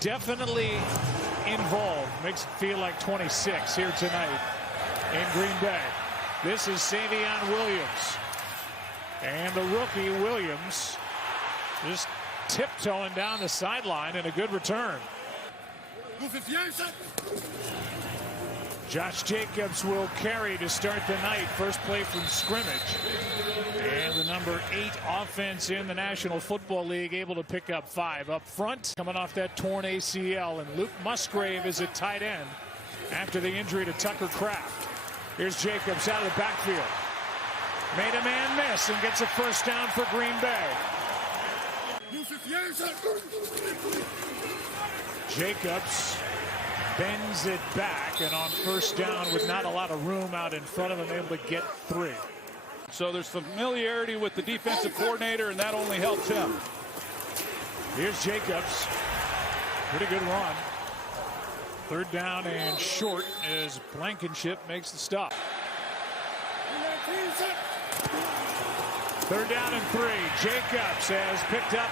definitely involved. Makes it feel like 26 here tonight in Green Bay. This is Savion Williams. And the rookie Williams just tiptoeing down the sideline, and a good return. Josh Jacobs will carry to start the night. First play from scrimmage. And the number 8 offense in the National Football League able to pick up 5 up front, coming off that torn ACL. And Luke Musgrave is at tight end after the injury to Tucker Kraft. Here's Jacobs out of the backfield. Made a man miss and gets a first down for Green Bay. Jacobs bends it back, and on first down with not a lot of room out in front of him, able to get 3. So there's familiarity with the defensive coordinator, and that only helps him. Here's Jacobs. Pretty good run. Third down and short as Blankenship makes the stop. Third down and 3. Jacobs has picked up.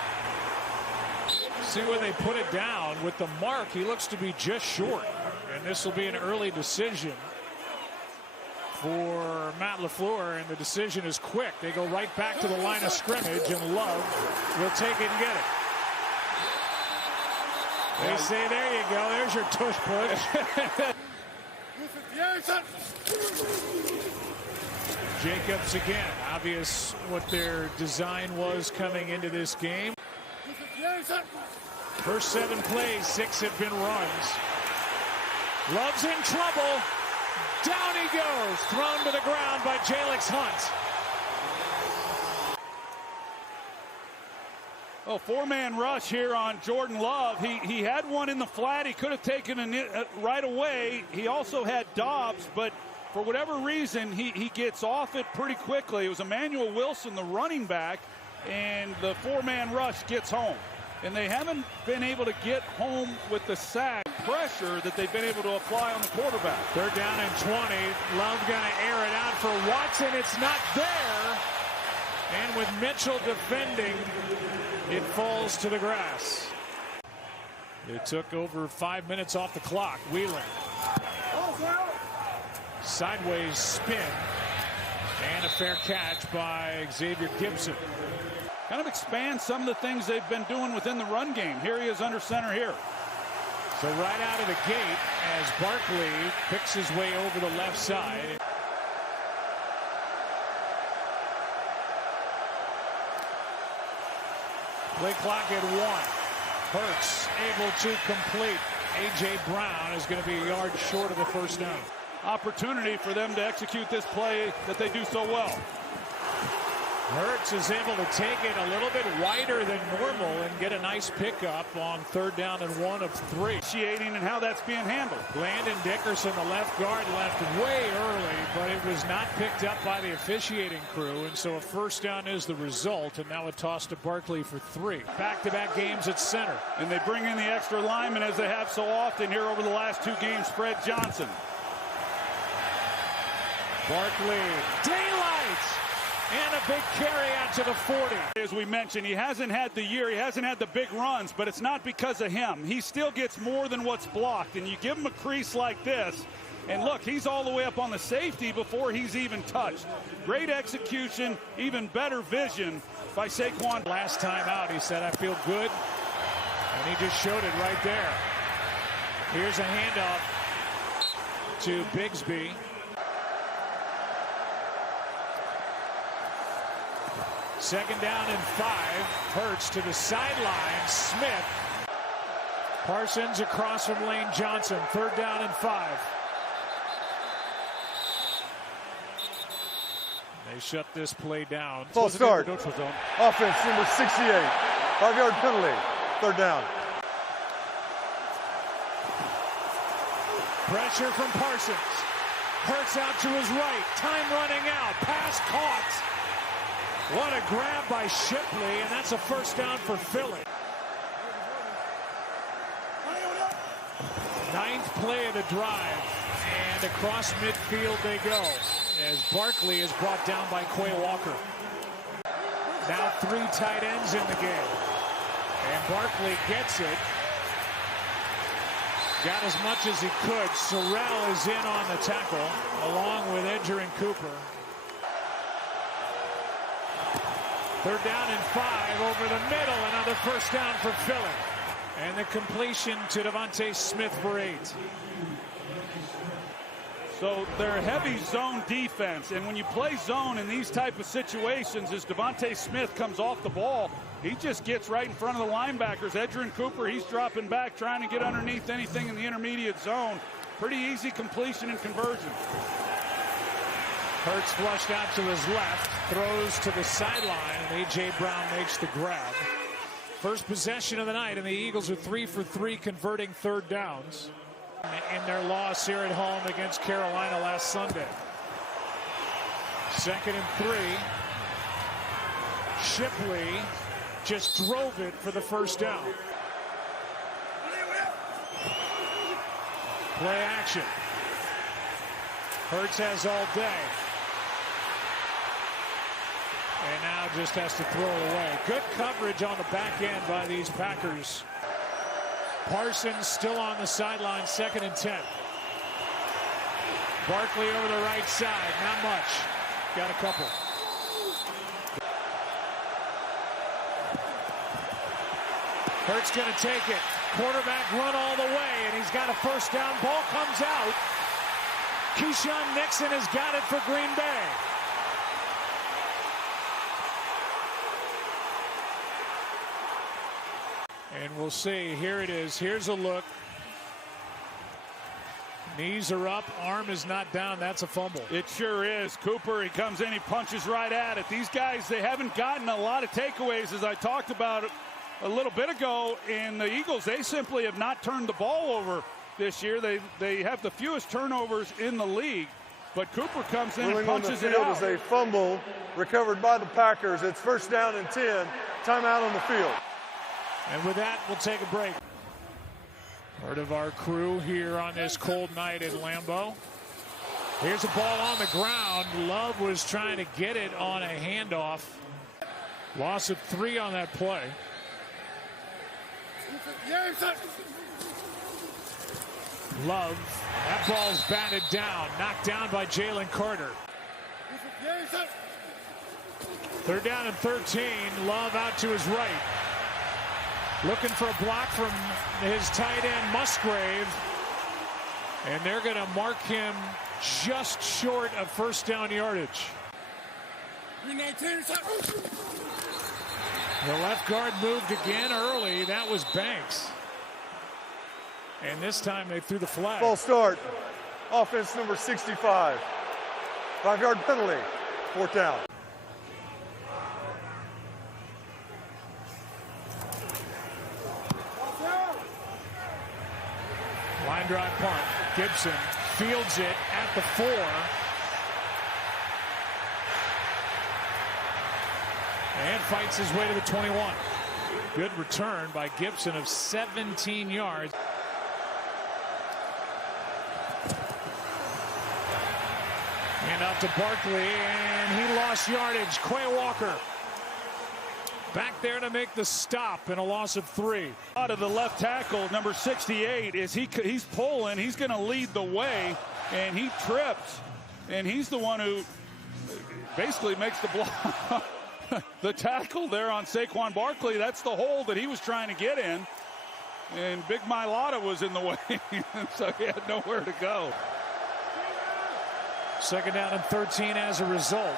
See where they put it down with the mark. He looks to be just short, and this will be an early decision for Matt LaFleur, and the decision is quick. They go right back to the line of scrimmage, and Love will take it and get it. They say, there you go, there's your tush push. Jacobs again, obvious what their design was coming into this game. First 7 plays, 6 have been runs. Love's in trouble. Down he goes, thrown to the ground by Jalen Hunt. Oh, 4-man rush here on Jordan Love. He had one in the flat. He could have taken it right away. He also had Dobbs, but for whatever reason, he gets off it pretty quickly. It was Emmanuel Wilson, the running back, and the 4-man rush gets home. And they haven't been able to get home with the sack pressure that they've been able to apply on the quarterback. Third down and 20. Love going to air it out for Watson. It's not there. And with Mitchell defending, it falls to the grass. It took over 5 minutes off the clock. Wheeling. Sideways spin. And a fair catch by Xavier Gibson. Kind of expand some of the things they've been doing within the run game. Here he is under center here. So right out of the gate, as Barkley picks his way over the left side. Play clock at 1. Hurts able to complete. A.J. Brown is going to be a yard short of the first down. Opportunity for them to execute this play that they do so well. Hurts is able to take it a little bit wider than normal and get a nice pickup on third down and 1 of 3. Appreciating and how that's being handled. Landon Dickerson, the left guard, left way early, but it was not picked up by the officiating crew, and so a first down is the result, and now a toss to Barkley for 3. Back-to-back games at center. And they bring in the extra lineman, as they have so often here over the last 2 games, Fred Johnson. Barkley, daylight! And a big carry out to the 40. As we mentioned, he hasn't had the year, he hasn't had the big runs, but it's not because of him. He still gets more than what's blocked, and you give him a crease like this, and look, he's all the way up on the safety before he's even touched. Great execution, even better vision by Saquon. Last time out, he said, I feel good, and he just showed it right there. Here's a handoff to Bigsby. Second down and 5. Hurts to the sideline. Smith. Parsons across from Lane Johnson. Third down and 5. They shut this play down. False start. Offense number 68. 5-yard penalty. Third down. Pressure from Parsons. Hurts out to his right. Time running out. Pass caught. What a grab by Shipley, and that's a first down for Philly. 9th play of the drive, and across midfield they go as Barkley is brought down by Quay Walker. Now 3 tight ends in the game, and Barkley gets it Got as much as he could. Sorrell is in on the tackle, along with Edger and Cooper. 3rd down and 5 over the middle. Another first down for Philly. And the completion to DeVonta Smith for 8. So they're heavy zone defense, and when you play zone in these type of situations, as DeVonta Smith comes off the ball, he just gets right in front of the linebackers. Edger and Cooper, he's dropping back, trying to get underneath anything in the intermediate zone. Pretty easy completion and conversion. Hurts flushed out to his left, throws to the sideline, and A.J. Brown makes the grab. First possession of the night, and the Eagles are 3 for 3 converting 3rd downs in their loss here at home against Carolina last Sunday. 2nd and 3. Shipley just drove it for the first down. Play action. Hurts has all day. And now just has to throw it away. Good coverage on the back end by these Packers. Parsons still on the sideline, 2nd and 10. Barkley over the right side, not much. Got a couple. Hurts going to take it. Quarterback run all the way, and he's got a first down. Ball comes out. Keyshawn Nixon has got it for Green Bay. And we'll see. Here it is. Here's a look. Knees are up. Arm is not down. That's a fumble. It sure is. Cooper, he comes in. He punches right at it. These guys, they haven't gotten a lot of takeaways, as I talked about a little bit ago. And the Eagles, they simply have not turned the ball over this year. They have the fewest turnovers in the league. But Cooper comes in and punches it out. It was a fumble recovered by the Packers. It's 1st down and 10. Timeout on the field. And with that, we'll take a break. Part of our crew here on this cold night at Lambeau. Here's a ball on the ground. Love was trying to get it on a handoff. Loss of 3 on that play. Love. That ball's batted down. Knocked down by Jalen Carter. 3rd down and 13. Love out to his right. Looking for a block from his tight end, Musgrave. And they're going to mark him just short of first down yardage. The left guard moved again early. That was Banks. And this time they threw the flag. False start. Offense number 65. 5-yard penalty. 4th down. Line drive punt. Gibson fields it at the 4. And fights his way to the 21. Good return by Gibson of 17 yards. And out to Barkley, and he lost yardage. Quay Walker back there to make the stop, and a loss of 3. Out of the left tackle, number 68, is he's pulling. He's going to lead the way, and he tripped, and he's the one who basically makes the block. The tackle there on Saquon Barkley, that's the hole that he was trying to get in, and Big Mailata was in the way, so he had nowhere to go. 2nd down and 13 as a result.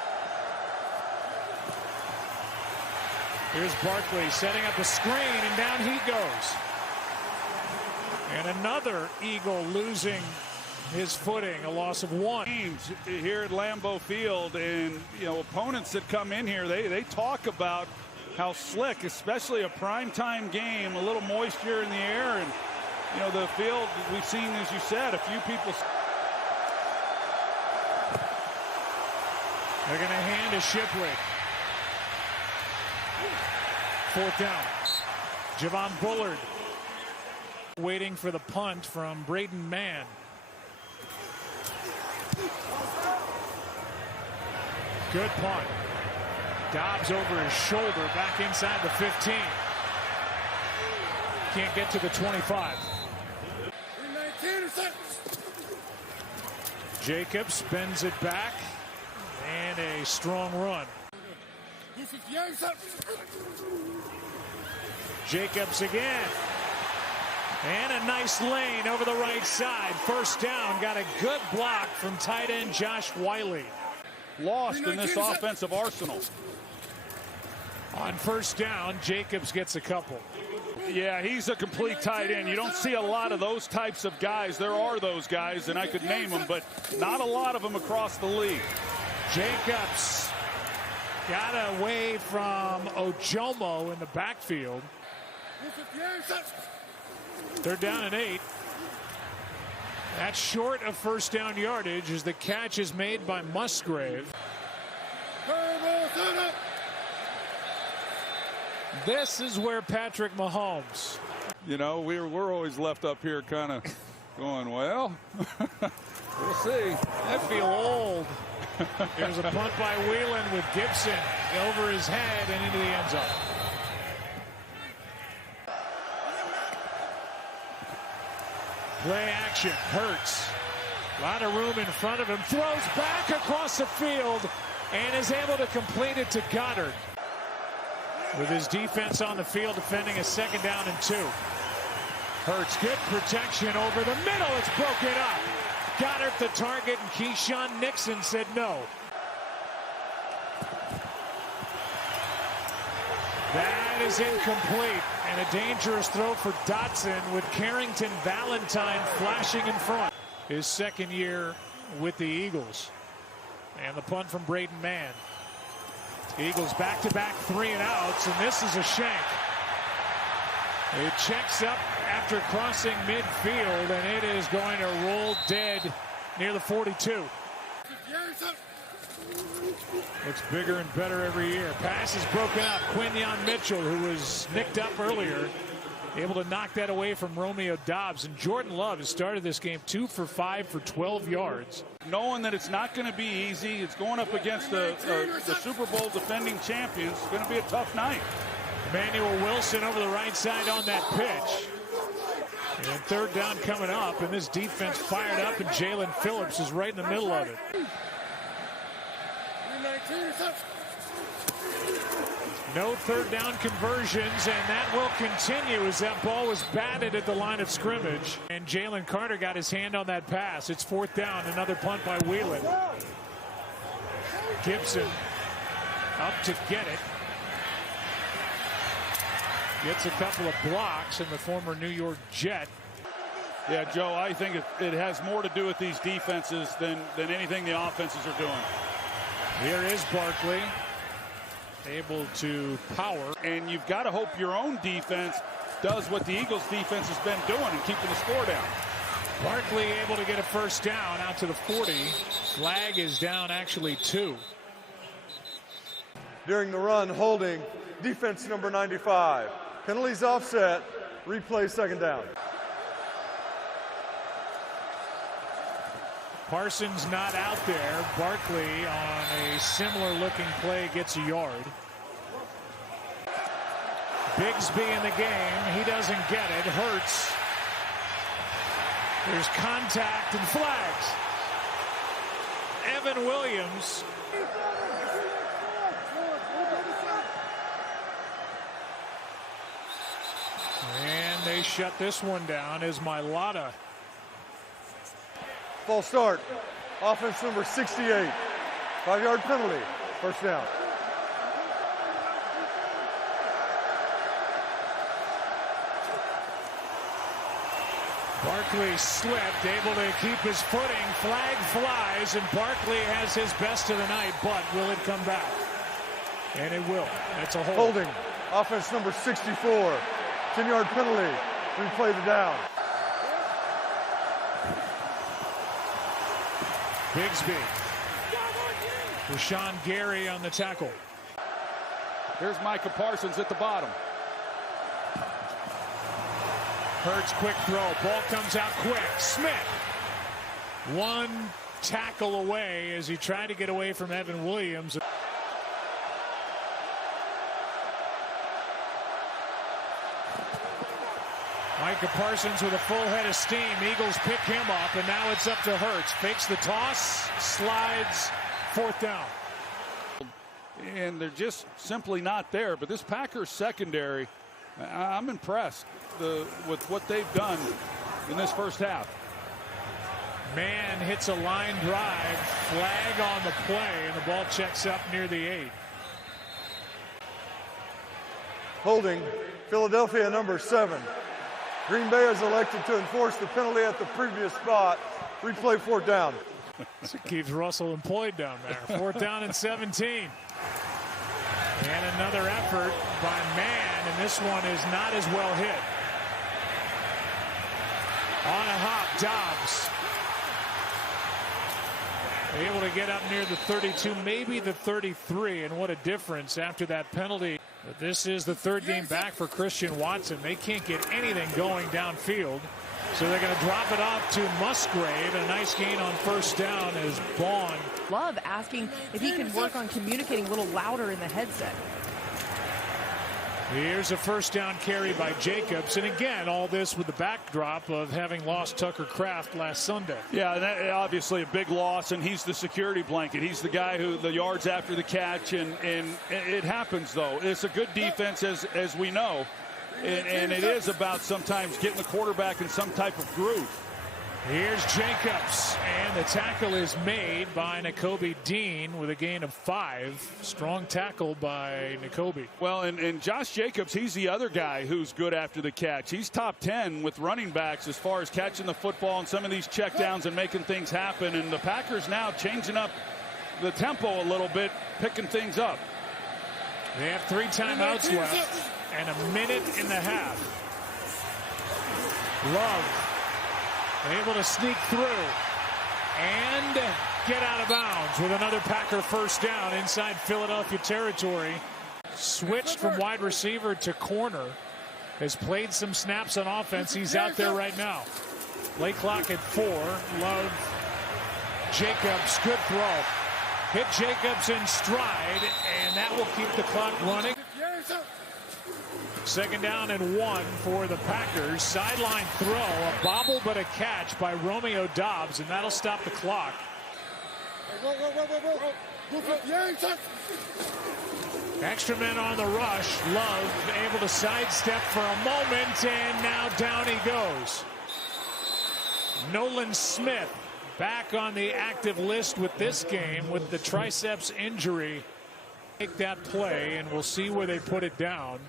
Here's Barkley setting up a screen, and down he goes. And another Eagle losing his footing, a loss of 1. Teams here at Lambeau Field, and opponents that come in here, they talk about how slick, especially a primetime game, a little moisture in the air, and the field, we've seen, as you said, a few people. They're going to hand to Shipley. 4th down. Javon Bullard waiting for the punt from Braden Mann. Good punt. Dobbs over his shoulder back inside the 15. Can't get to the 25. Jacobs bends it back, and a strong run. Jacobs again. And a nice lane over the right side. First down. Got a good block from tight end Josh Wiley. Lost in this offensive arsenal. On first down, Jacobs gets a couple. Yeah, he's a complete tight end. You don't see a lot of those types of guys. There are those guys, and I could name them, but not a lot of them across the league. Jacobs got away from Ojomo in the backfield. They're down and 8. That's short of first down yardage as the catch is made by Musgrave. This is where Patrick Mahomes. You know, we're always left up here kind of going, well, we'll see. I feel old. There's a punt by Whelan with Gibson over his head and into the end zone. Play action. Hurts. A lot of room in front of him. Throws back across the field and is able to complete it to Goddard. With his defense on the field defending a second down and 2. Hurts, good protection over the middle. It's broken up. Goddard the target, and Keyshawn Nixon said no. That is incomplete, and a dangerous throw for Dotson with Carrington Valentine flashing in front. His second year with the Eagles. And the punt from Braden Mann. Eagles back-to-back 3 and outs, and this is a shank. It checks up after crossing midfield, and it is going to roll dead near the 42. Looks bigger and better every year. Pass is broken up. Quinyon Mitchell, who was nicked up earlier, able to knock that away from Romeo Doubs. And Jordan Love has started this game 2 for 5 for 12 yards. Knowing that it's not going to be easy, it's going up against the Super Bowl defending champions. It's going to be a tough night. Emmanuel Wilson over the right side on that pitch. And third down coming up, and this defense fired up, and Jaelan Phillips is right in the middle of it. No third down conversions, and that will continue as that ball was batted at the line of scrimmage. And Jalen Carter got his hand on that pass. It's fourth down, another punt by Whelan. Gibson up to get it. Gets a couple of blocks, and the former New York Jet. Yeah, Joe, I think it has more to do with these defenses than anything the offenses are doing. Here is Barkley, able to power. And you've got to hope your own defense does what the Eagles defense has been doing and keeping the score down. Barkley able to get a first down out to the 40. Flag is down, actually 2. During the run, holding defense number 95. Penalties offset. Replay second down. Parsons not out there. Barkley on a similar looking play gets a yard. Bigsby in the game. He doesn't get it. Hurts. There's contact and flags. Evan Williams. And they shut this one down as Mailata. False start. Offense number 68. 5-yard penalty. First down. Barkley slipped, able to keep his footing. Flag flies, and Barkley has his best of the night, but will it come back? And it will. That's a hold. Holding. Offense number 64. 10-yard penalty. Replay the down. Bigsby. Rashawn Gary on the tackle. Here's Micah Parsons at the bottom. Hurts quick throw. Ball comes out quick. Smith. One tackle away as he tried to get away from Evan Williams. Micah Parsons with a full head of steam. Eagles pick him up, and now it's up to Hurts. Fakes the toss, slides, 4th down. And they're just simply not there. But this Packers secondary, I'm impressed with what they've done in this first half. Man hits a line drive, flag on the play, and the ball checks up near the 8. Holding, Philadelphia number 7. Green Bay has elected to enforce the penalty at the previous spot. Replay 4th down. So it keeps Russell employed down there. 4th down and 17. And another effort by Man, and this one is not as well hit. On a hop, Dobbs. Able to get up near the 32, maybe the 33, and what a difference after that penalty. But this is the 3rd game back for Christian Watson. They can't get anything going downfield, so they're going to drop it off to Musgrave. And a nice gain on 1st down as Vaughn. Love asking if he can work on communicating a little louder in the headset. Here's a 1st down carry by Jacobs, and again, all this with the backdrop of having lost Tucker Kraft last Sunday. Yeah, and that, obviously a big loss, and he's the security blanket. He's the guy who the yards after the catch, and it happens though. It's a good defense as we know, and it is about sometimes getting the quarterback in some type of groove. Here's Jacobs, and the tackle is made by Nakobe Dean with a gain of 5. Strong tackle by Nakobe. Well, and Josh Jacobs, he's the other guy who's good after the catch. He's top 10 with running backs as far as catching the football and some of these checkdowns and making things happen. And the Packers now changing up the tempo a little bit, picking things up. They have 3 timeouts left and a minute and a half. Love able to sneak through and get out of bounds with another Packer 1st down inside Philadelphia territory. Switched from wide receiver to corner. Has played some snaps on offense. He's out there right now. Play clock at 4. Love. Jacobs, good throw. Hit Jacobs in stride, and that will keep the clock running. 2nd down and 1 for the Packers. Sideline throw, a bobble but a catch by Romeo Dobbs, and that'll stop the clock. Extra men on the rush. Love able to sidestep for a moment, and now down he goes. Nolan Smith back on the active list with this game with the triceps injury. Take that play, and we'll see where they put it down.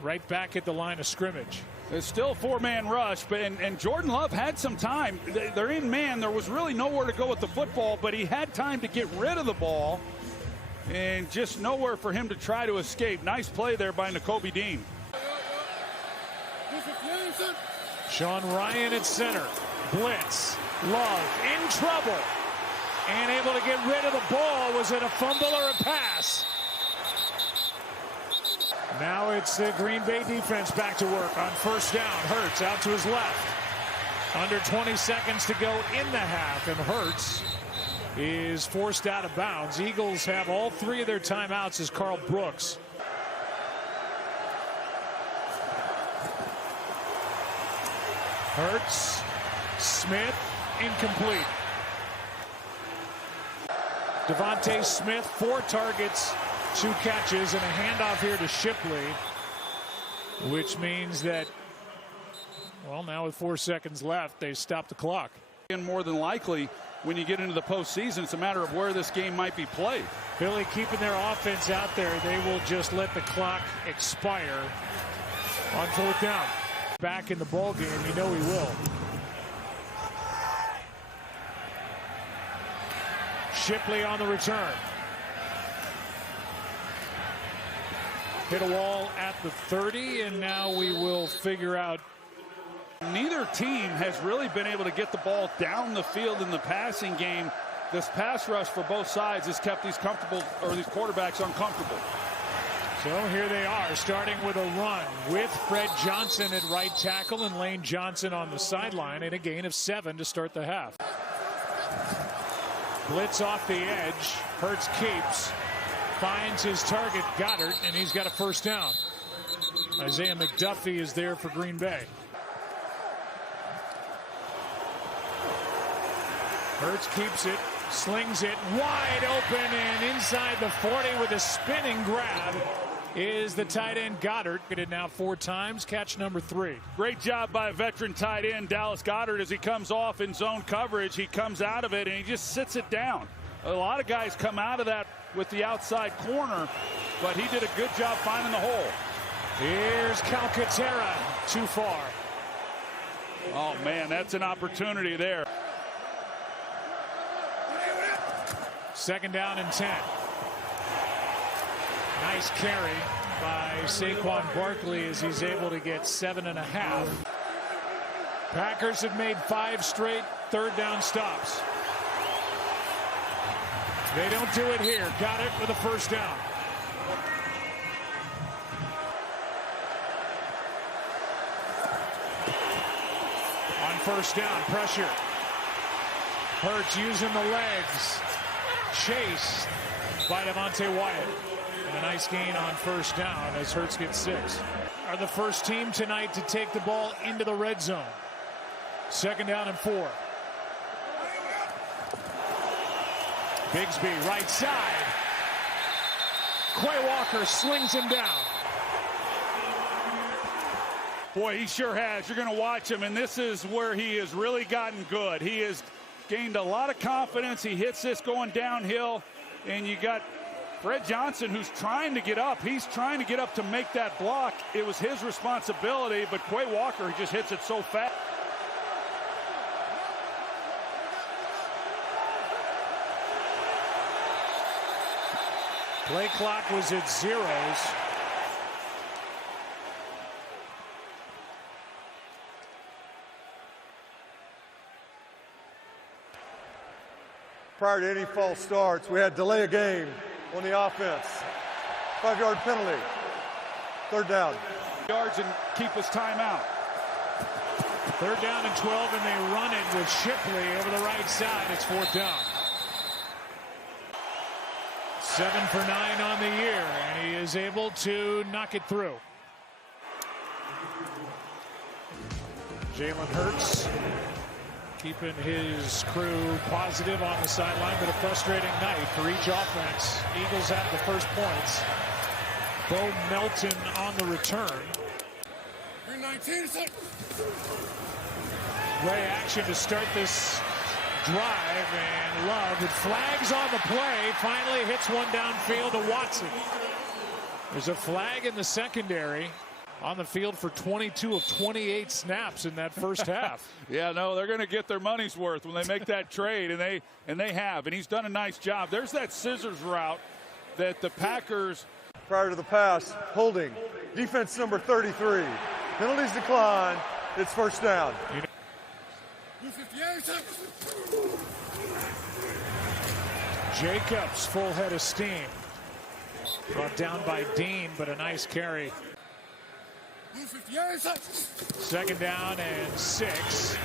Right back at the line of scrimmage. It's still a 4-man rush, but and Jordan Love had some time. They're in man. There was really nowhere to go with the football, but he had time to get rid of the ball, and just nowhere for him to try to escape. Nice play there by Nakobe Dean. Sean Ryan at center. Blitz. Love in trouble. And able to get rid of the ball. Was it a fumble or a pass? Now it's the Green Bay defense back to work on 1st down. Hurts out to his left. Under 20 seconds to go in the half, and Hurts is forced out of bounds. Eagles have all 3 of their timeouts as Carl Brooks. Hurts, Smith, incomplete. DeVonta Smith, 4 targets, 2 catches, and a handoff here to Shipley, which means that, well, now with 4 seconds left, they stop the clock. And more than likely, when you get into the postseason, it's a matter of where this game might be played. Philly keeping their offense out there. They will just let the clock expire on 4th down. Back in the ball game, you know he will. Shipley on the return. Hit a wall at the 30, and now we will figure out. Neither team has really been able to get the ball down the field in the passing game. This pass rush for both sides has kept these quarterbacks uncomfortable. So here they are, starting with a run with Fred Johnson at right tackle and Lane Johnson on the sideline, and a gain of 7 to start the half. Blitz off the edge. Hurts keeps. Finds his target, Goddard, and he's got a 1st down. Isaiah McDuffie is there for Green Bay. Hurts keeps it, slings it wide open, and inside the 40 with a spinning grab is the tight end Goddard. Hit it now 4 times, catch number 3. Great job by veteran tight end Dallas Goedert as he comes off in zone coverage. He comes out of it and he just sits it down. A lot of guys come out of that with the outside corner, but he did a good job finding the hole. Here's Calcaterra, too far. Oh man, that's an opportunity there. 2nd down and 10. Nice carry by Saquon Barkley as he's able to get 7.5. Packers have made 5 straight 3rd down stops. They don't do it here. Got it with a 1st down. On 1st down, pressure. Hurts using the legs. Chased by Devontae Wyatt. And a nice gain on 1st down as Hurts gets 6. Are the first team tonight to take the ball into the red zone. 2nd down and 4. Bigsby right side. Quay Walker slings him down. Boy, he sure has. You're going to watch him, and this is where he has really gotten good. He has gained a lot of confidence. He hits this going downhill, and you got Fred Johnson who's trying to get up. He's trying to get up to make that block. It was his responsibility, but Quay Walker just hits it so fast. Play clock was at 0s. Prior to any false starts, we had delay a game on the offense. 5-yard penalty. 3rd down. Yards and keep his time out. 3rd down and 12, and they run it with Shipley over the right side. It's 4th down. 7 for 9 on the year, and he is able to knock it through. Jalen Hurts keeping his crew positive on the sideline, but a frustrating night for each offense. Eagles have the first points. Bo Melton on the return. Play action to start this drive, and Love with flags on the play finally hits one downfield to Watson. There's a flag in the secondary. On the field for 22 of 28 snaps in that first half. Yeah, no, they're going to get their money's worth when they make that trade, and they have, and he's done a nice job. There's that scissors route that the Packers. Prior to the pass, holding. Defense number 33. Penalties decline. It's 1st down. Jacobs full head of steam. Brought down by Dean, but a nice carry. 2nd down and 6.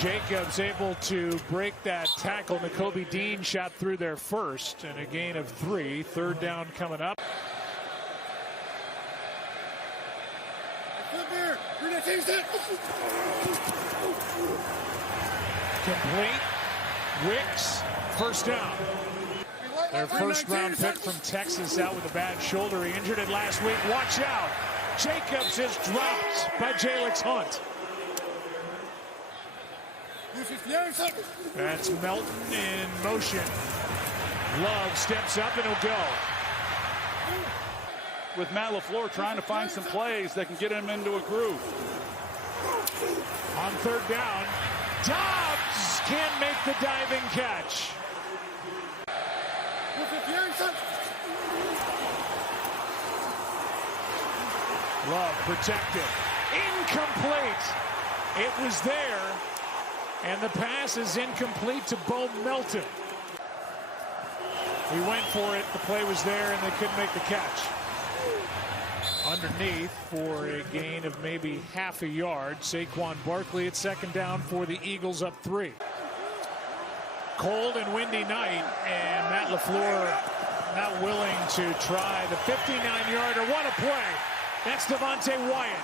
Jacobs able to break that tackle. Nakobe Dean shot through there first, and a gain of 3. 3rd down coming up. Complete. Wicks, 1st down. Their 1st round pick from Texas out with a bad shoulder. He injured it last week. Watch out. Jacobs is dropped by Jalix Hunt. That's Melton in motion. Love steps up and he'll go. With Matt LaFleur trying to find some plays that can get him into a groove. On 3rd down, Dobbs can't make the diving catch. Love protected. Incomplete. It was there. And the pass is incomplete to Bo Melton. He went for it. The play was there, and they couldn't make the catch. Underneath for a gain of maybe half a yard. Saquon Barkley at 2nd down for the Eagles, up 3. Cold and windy night, and Matt LaFleur not willing to try the 59-yarder. What a play That's Devontae Wyatt.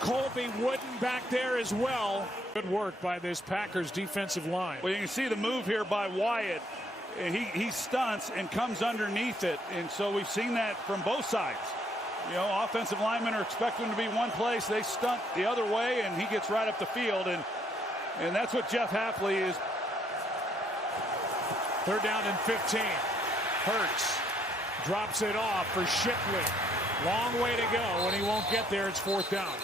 Colby Wooden back there as well. Good work by this Packers defensive line. Well, you can see the move here by Wyatt. He stunts and comes underneath it, and so we've seen that from both sides. You know, offensive linemen are expecting him to be one place. They stunt the other way, and he gets right up the field, and that's what Jeff Hafley is. 3rd down and 15. Hurts drops it off for Shipley. Long way to go. When he won't get there, it's 4th down.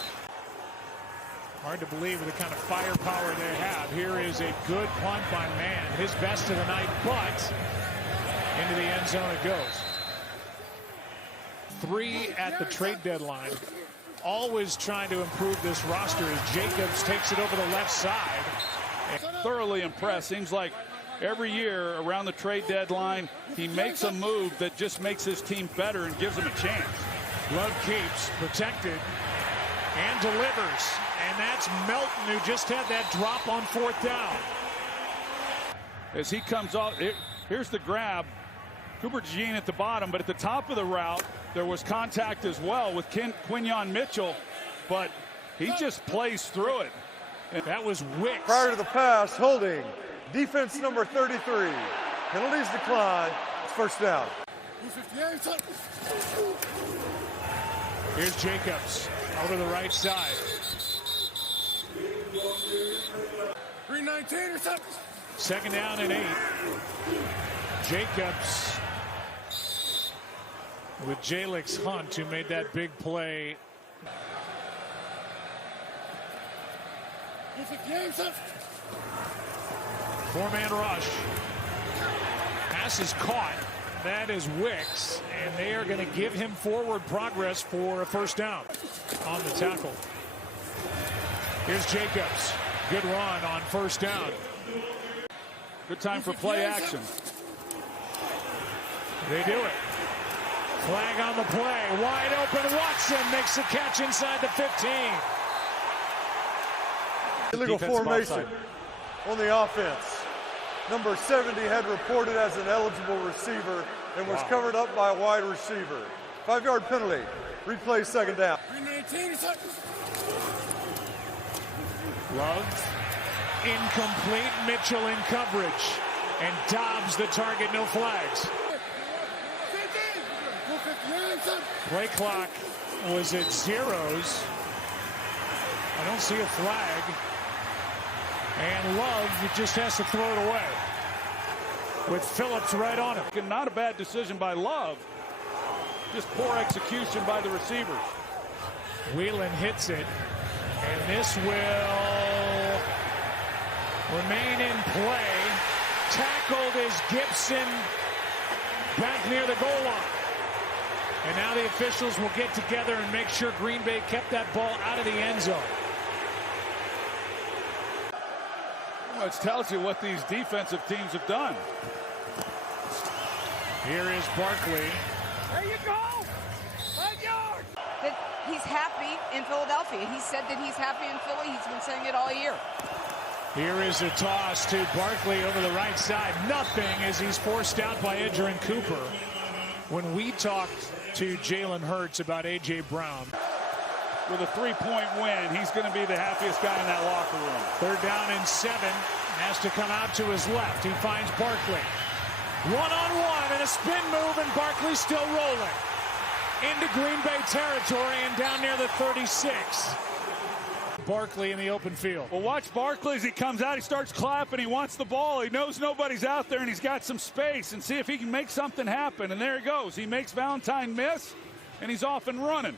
Hard to believe with the kind of firepower they have. Here is a good punt by Mann. His best of the night, but into the end zone it goes. 3 at the trade deadline. Always trying to improve this roster as Jacobs takes it over the left side. Thoroughly impressed. Seems like every year around the trade deadline, he makes a move that just makes his team better and gives him a chance. Love keeps protected and delivers. And that's Melton, who just had that drop on 4th down. As he comes off, here's the grab. Cooper Jean at the bottom, but at the top of the route, there was contact as well with Quinyon Mitchell, but he just plays through it. And that was Wicks. Prior to the pass, holding. Defense number 33. Penalties decline. It's 1st down. Here's Jacobs over the right side. 319 or something. 2nd down and 8. Jacobs with Jalix Hunt, who made that big play. 4-man rush. Pass is caught. That is Wicks, and they are going to give him forward progress for a 1st down on the tackle. Here's Jacobs. Good run on 1st down. Good time for play action. They do it. Flag on the play. Wide open. Watson makes the catch inside the 15. Illegal formation on the offense. Number 70 had reported as an eligible receiver and was covered up by a wide receiver. 5-yard penalty. Replay 2nd down. 319 or something. Love. Incomplete. Mitchell in coverage. And Dobbs the target. No flags. Play clock was at 0s. I don't see a flag. And Love just has to throw it away with Phillips right on him. Not a bad decision by Love. Just poor execution by the receivers. Whelan hits it. And this will remain in play. Tackled is Gibson back near the goal line. And now the officials will get together and make sure Green Bay kept that ball out of the end zone. Well, it tells you what these defensive teams have done. Here is Barkley. There you go. 5 yards. That he's happy in Philadelphia. He said that he's happy in Philly. He's been saying it all year. Here is a toss to Barkley over the right side. Nothing as he's forced out by Edgerrin Cooper. When we talked to Jalen Hurts about A.J. Brown. With a 3-point win, he's going to be the happiest guy in that locker room. 3rd down and 7. Has to come out to his left. He finds Barkley. One-on-one and a spin move, and Barkley still rolling. Into Green Bay territory and down near the 36. Barkley in the open field. Well, watch Barkley as he comes out. He starts clapping. He wants the ball. He knows nobody's out there, and he's got some space. And see if he can make something happen. And there he goes. He makes Valentine miss, and he's off and running.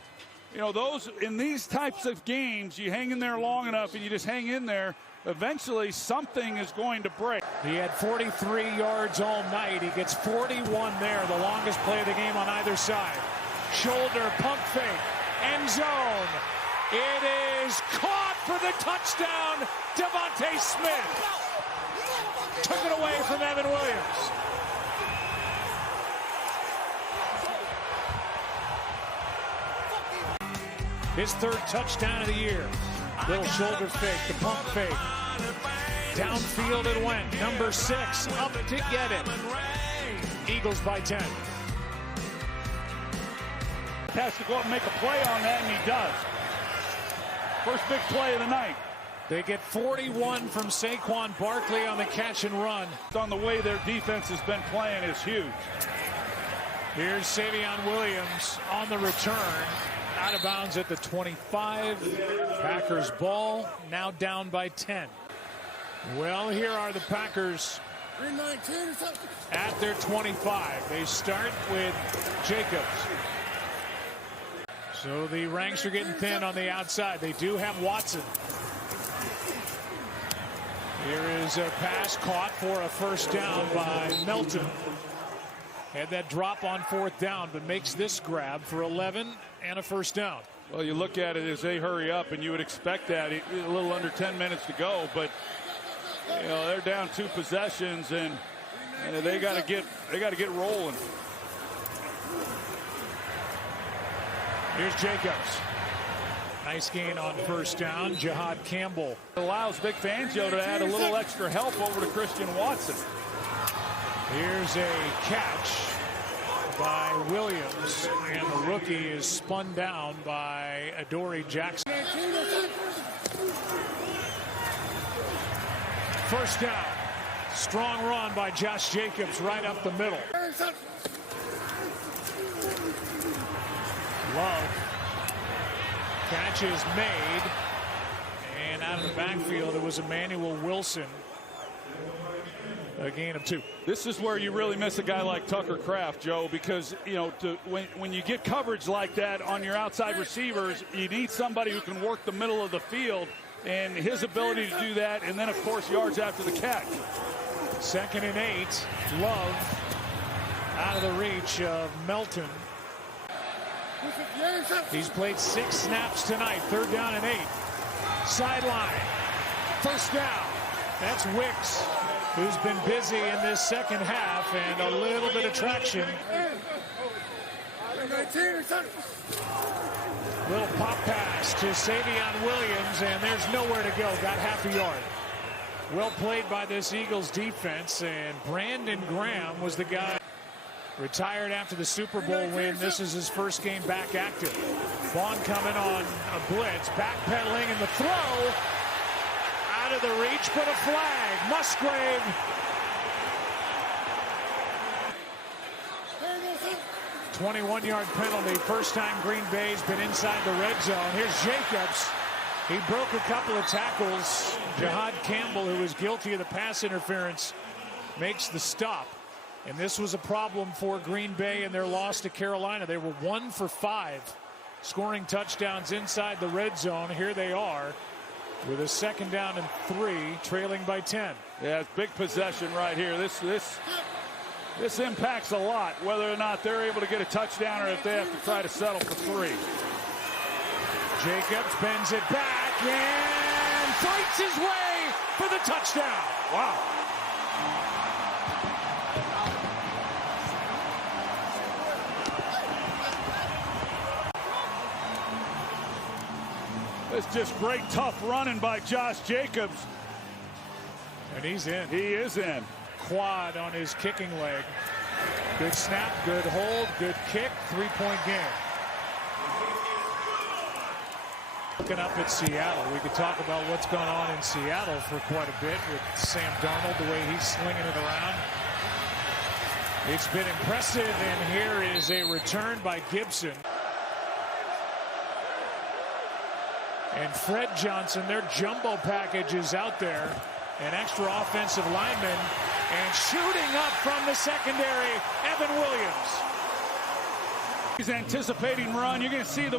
You know, those in these types of games, you hang in there long enough, and you just hang in there. Eventually, something is going to break. He had 43 yards all night. He gets 41 there, the longest play of the game on either side. Shoulder, pump fake, end zone. It is caught for the touchdown, DeVonta Smith. Took it away from Evan Williams. His 3rd touchdown of the year. Little shoulder fake, the pump fake. Downfield it went. Number 6 up to get it. Eagles by 10. has to go up and make a play on that, and he does. First big play of the night. They get 41 from Saquon Barkley on the catch and run. On the way their defense has been playing is huge. Here's Savion Williams on the return. Out of bounds at the 25. Packers ball, now down by 10. Well, here are the Packers at their 25. They start with Jacobs. So the ranks are getting thin on the outside. They do have Watson. Here is a pass caught for a first down by Melton. Had that drop on fourth down, but makes this grab for 11 and a first down. Well, you look at it as they hurry up, and you would expect that a little under 10 minutes to go, but you know they're down 2 possessions, and they got to get rolling. Here's Jacobs. Nice gain on first down. Jahad Campbell Allows Vic Fangio to add a little extra help over to Christian Watson. Here's a catch by Williams, and the rookie is spun down by Adoree Jackson. First down. Strong run by Josh Jacobs right up the middle. Love. Catch is made, and out of the backfield it was Emmanuel Wilson. A gain of 2. This is where you really miss a guy like Tucker Kraft, Joe, because you know when you get coverage like that on your outside receivers, you need somebody who can work the middle of the field, and his ability to do that, and then of course yards after the catch. 2nd and 8. Love out of the reach of Melton. He's played 6 snaps tonight. 3rd down and 8. Sideline. First down. That's Wicks, who's been busy in this second half, and a little bit of traction. Little pop pass to Savion Williams, and there's nowhere to go. Got half a yard. Well played by this Eagles defense, and Brandon Graham was the guy. Retired after the Super Bowl win. This is his first game back active. Vaughn coming on a blitz, backpedaling, and the throw out of the reach, but a flag. Musgrave. A 21-yard penalty. First time Green Bay's been inside the red zone. Here's Jacobs. He broke a couple of tackles. Jahad Campbell, who was guilty of the pass interference, makes the stop. And this was a problem for Green Bay in their loss to Carolina. They were 1 for 5 scoring touchdowns inside the red zone. Here they are with a 2nd down and 3, trailing by 10. Yeah, it's big possession right here. This impacts a lot, whether or not they're able to get a touchdown or if they have to try to settle for 3. Jacobs bends it back and fights his way for the touchdown. Wow. It's just great, tough running by Josh Jacobs. And he's in. He is in. Quad on his kicking leg. Good snap, good hold, good kick, 3-point game. Looking up at Seattle, we could talk about what's going on in Seattle for quite a bit with Sam Darnold, the way he's slinging it around. It's been impressive, and here is a return by Gibson. And Fred Johnson, their jumbo package is out there. An extra offensive lineman, and shooting up from the secondary, Evan Williams. He's anticipating run. You're going to see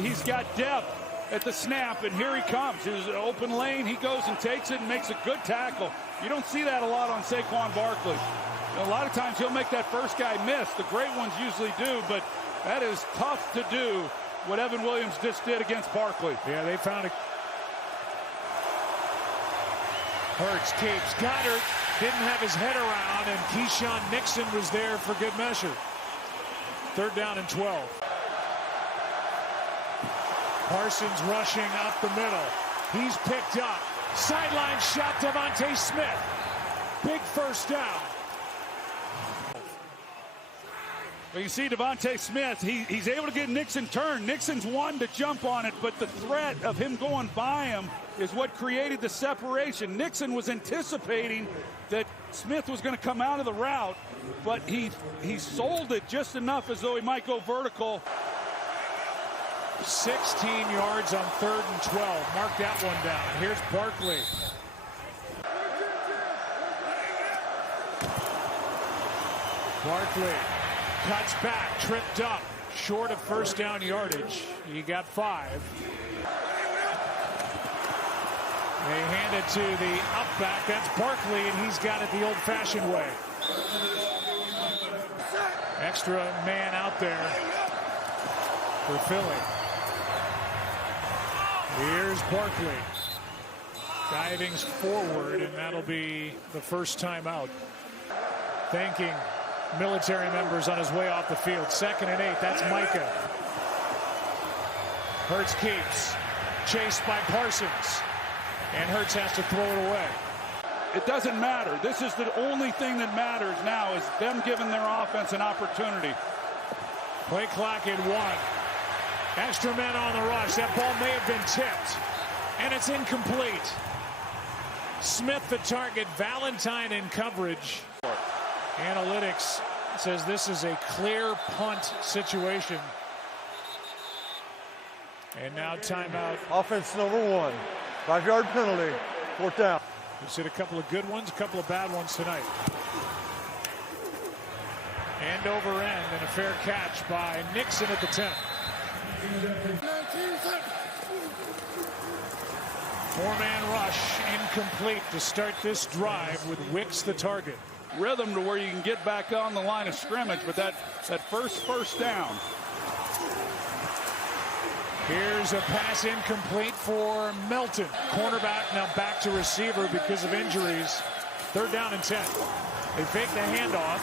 he's got depth at the snap, and here he comes. There's an open lane. He goes and takes it and makes a good tackle. You don't see that a lot on Saquon Barkley. A lot of times he'll make that first guy miss. The great ones usually do, but that is tough to do, what Evan Williams just did against Barkley. Yeah, they found it. Hurts keeps Goddard, didn't have his head around, and Keyshawn Nixon was there for good measure. 3rd down and 12. Parsons rushing up the middle. He's picked up. Sideline shot, DeVonta Smith. Big first down. Well, you see DeVonta Smith, he's able to get Nixon turned. Nixon's one to jump on it, but the threat of him going by him is what created the separation. Nixon was anticipating that Smith was going to come out of the route, but he sold it just enough as though he might go vertical. 16 yards on 3rd and 12. Mark that one down. Here's Barkley. Barkley cuts back, tripped up, short of first down yardage. He got 5. They hand it to the up back. That's Barkley, and he's got it the old-fashioned way. Extra man out there for Philly. Here's Barkley. Diving forward, and that'll be the first time out. Thanking military members on his way off the field. 2nd and 8. That's Micah. Hurts keeps. Chased by Parsons. And Hurts has to throw it away. It doesn't matter. This is the only thing that matters now is them giving their offense an opportunity. Play clock at 1. Extra men on the rush. That ball may have been tipped. And it's incomplete. Smith the target. Valentine in coverage. Analytics says this is a clear punt situation. And now timeout. Offense number 1. 5-yard penalty. 4th down. We've seen a couple of good ones, a couple of bad ones tonight. End over end and a fair catch by Nixon at the 10. 4-man rush incomplete to start this drive with Wicks the target. Rhythm to where you can get back on the line of scrimmage, but that first down. Here's a pass incomplete for Melton. Cornerback now back to receiver because of injuries. 3rd down and 10. They fake the handoff.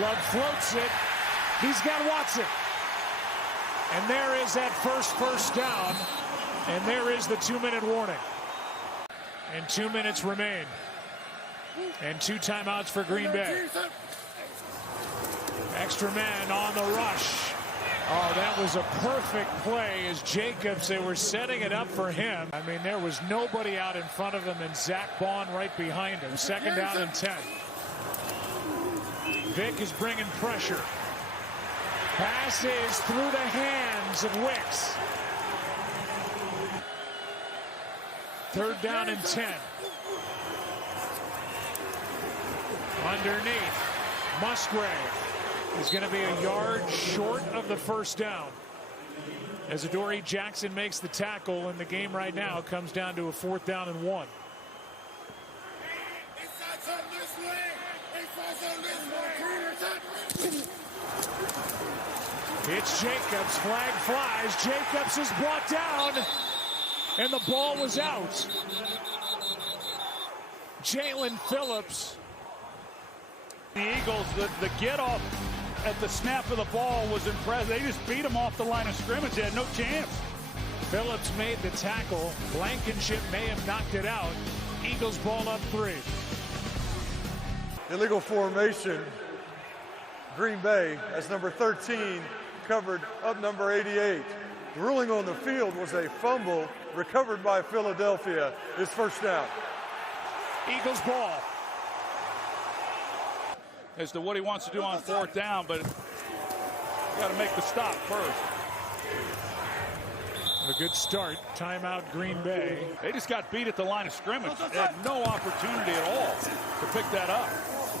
Love floats it. He's got Watson. And there is that first down. And there is the 2-minute warning. And 2 minutes remain. And 2 timeouts for Green Bay. Extra man on the rush. Oh, that was a perfect play as Jacobs, they were setting it up for him. I mean, there was nobody out in front of him and Zach Bond right behind him. 2nd down and 10. Vick is bringing pressure. Passes through the hands of Wicks. 3rd down and 10. Underneath, Musgrave is going to be a yard short of the first down. As Adoree Jackson makes the tackle, and the game right now comes down to a 4th down and 1. It's Jacobs. Flag flies. Jacobs is brought down, and the ball was out. Jaelan Phillips. The Eagles, the get-off at the snap of the ball was impressive. They just beat him off the line of scrimmage. They had no chance. Phillips made the tackle. Blankenship may have knocked it out. Eagles ball up 3. Illegal formation. Green Bay as number 13 covered up number 88. The ruling on the field was a fumble recovered by Philadelphia. It's 1st down. Eagles ball. As to what he wants to do on 4th down, but you got to make the stop first. A good start. Timeout Green Bay. They just got beat at the line of scrimmage. They had no opportunity at all to pick that up.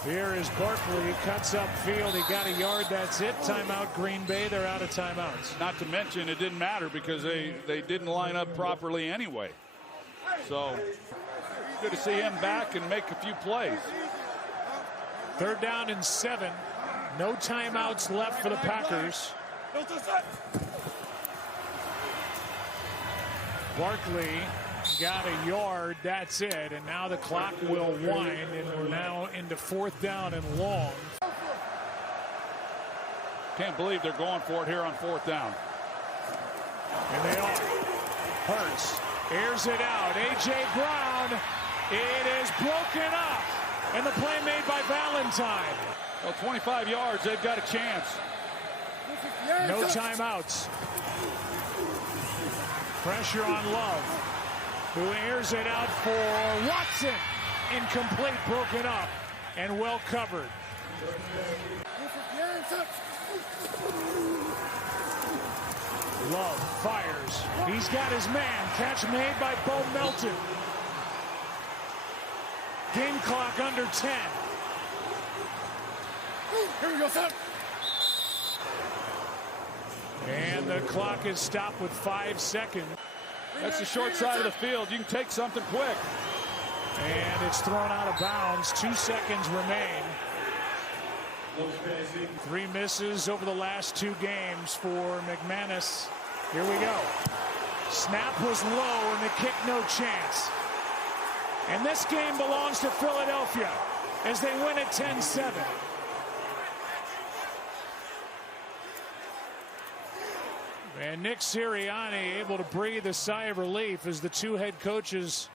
Here is Barkley. He cuts upfield. He got a yard. That's it. Timeout Green Bay. They're out of timeouts. Not to mention it didn't matter because they didn't line up properly anyway. So good to see him back and make a few plays. 3rd down and 7. No timeouts left for the Packers. Barkley got a yard. That's it. And now the clock will wind, and we're now into 4th down and long. Can't believe they're going for it here on 4th down. And they are. Hurts airs it out. A.J. Brown. It is broken up. And the play made by Valentine. Well, 25 yards, they've got a chance. No timeouts. Pressure on Love, who airs it out for Watson. Incomplete, broken up, and well covered. Love fires. He's got his man. Catch made by Bo Melton. Game clock under 10. Here we go, son. And the clock is stopped with 5 seconds. That's the short side of the field. You can take something quick. And it's thrown out of bounds. 2 seconds remain. 3 misses over the last 2 games for McManus. Here we go. Snap was low and the kick no chance. And this game belongs to Philadelphia as they win it 10-7. And Nick Sirianni able to breathe a sigh of relief as the 2 head coaches